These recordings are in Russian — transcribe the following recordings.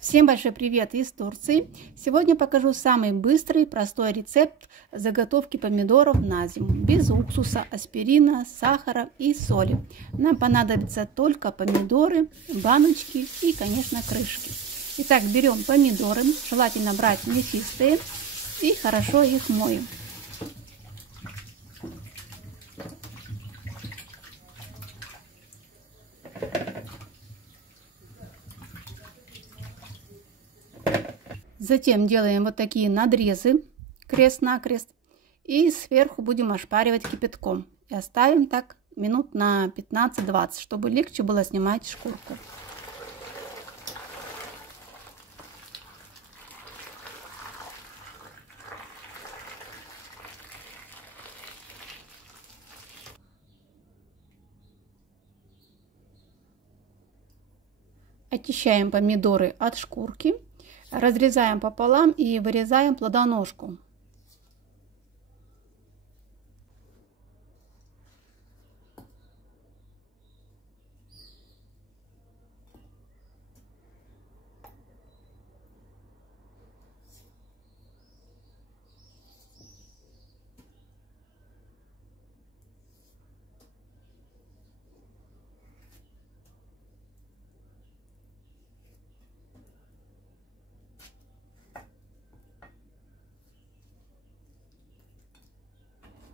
Всем большой привет из Турции! Сегодня покажу самый быстрый, простой рецепт заготовки помидоров на зиму. Без уксуса, аспирина, сахара и соли. Нам понадобятся только помидоры, баночки и, конечно, крышки. Итак, берем помидоры, желательно брать мясистые, и хорошо их моем. Затем делаем вот такие надрезы крест-накрест и сверху будем ошпаривать кипятком. И оставим так минут на 15-20, чтобы легче было снимать шкурку. Очищаем помидоры от шкурки. Разрезаем пополам и вырезаем плодоножку.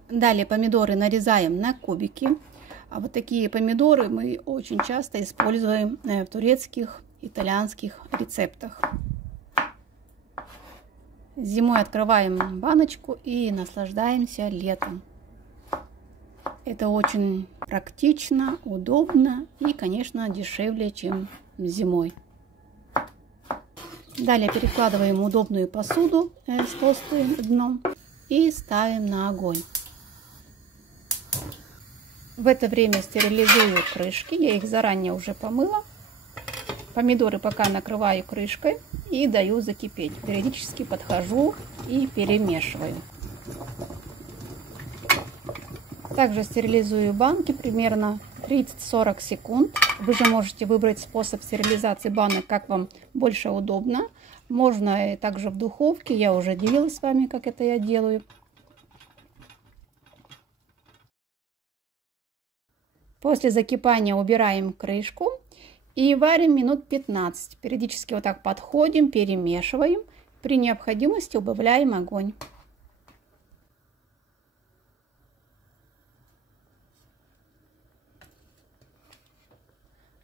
Далее помидоры нарезаем на кубики. А вот такие помидоры мы очень часто используем в турецких, итальянских рецептах. Зимой открываем баночку и наслаждаемся летом. Это очень практично, удобно и, конечно, дешевле, чем зимой. Далее перекладываем удобную посуду с толстым дном и ставим на огонь. В это время стерилизую крышки, я их заранее уже помыла. Помидоры пока накрываю крышкой и даю закипеть. Периодически подхожу и перемешиваю. Также стерилизую банки примерно 30-40 секунд. Вы же можете выбрать способ стерилизации банок, как вам больше удобно. Можно также в духовке, я уже делилась с вами, как это я делаю. После закипания убираем крышку и варим минут 15. Периодически вот так подходим, перемешиваем. При необходимости убавляем огонь.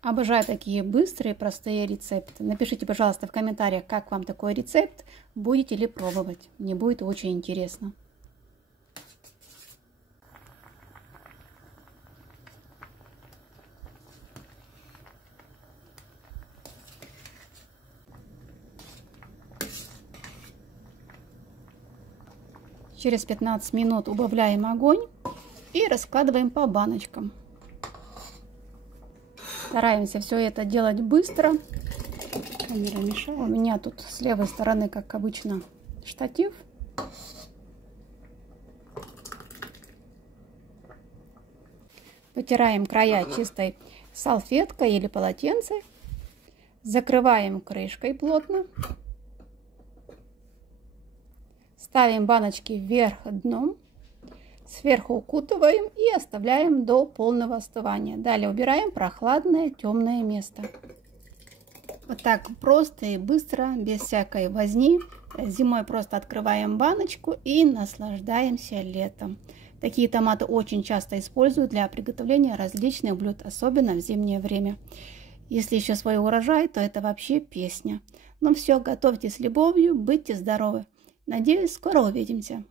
Обожаю такие быстрые, простые рецепты. Напишите, пожалуйста, в комментариях, как вам такой рецепт. Будете ли пробовать? Мне будет очень интересно. Через 15 минут убавляем огонь и раскладываем по баночкам. Стараемся все это делать быстро. Камера мешает. У меня тут с левой стороны, как обычно, штатив. Вытираем края чистой салфеткой или полотенцем. Закрываем крышкой плотно. Ставим баночки вверх дном, сверху укутываем и оставляем до полного остывания. Далее убираем в прохладное темное место. Вот так просто и быстро, без всякой возни. Зимой просто открываем баночку и наслаждаемся летом. Такие томаты очень часто используют для приготовления различных блюд, особенно в зимнее время. Если еще свой урожай, то это вообще песня. Ну все, готовьте с любовью, будьте здоровы. Надеюсь, скоро увидимся.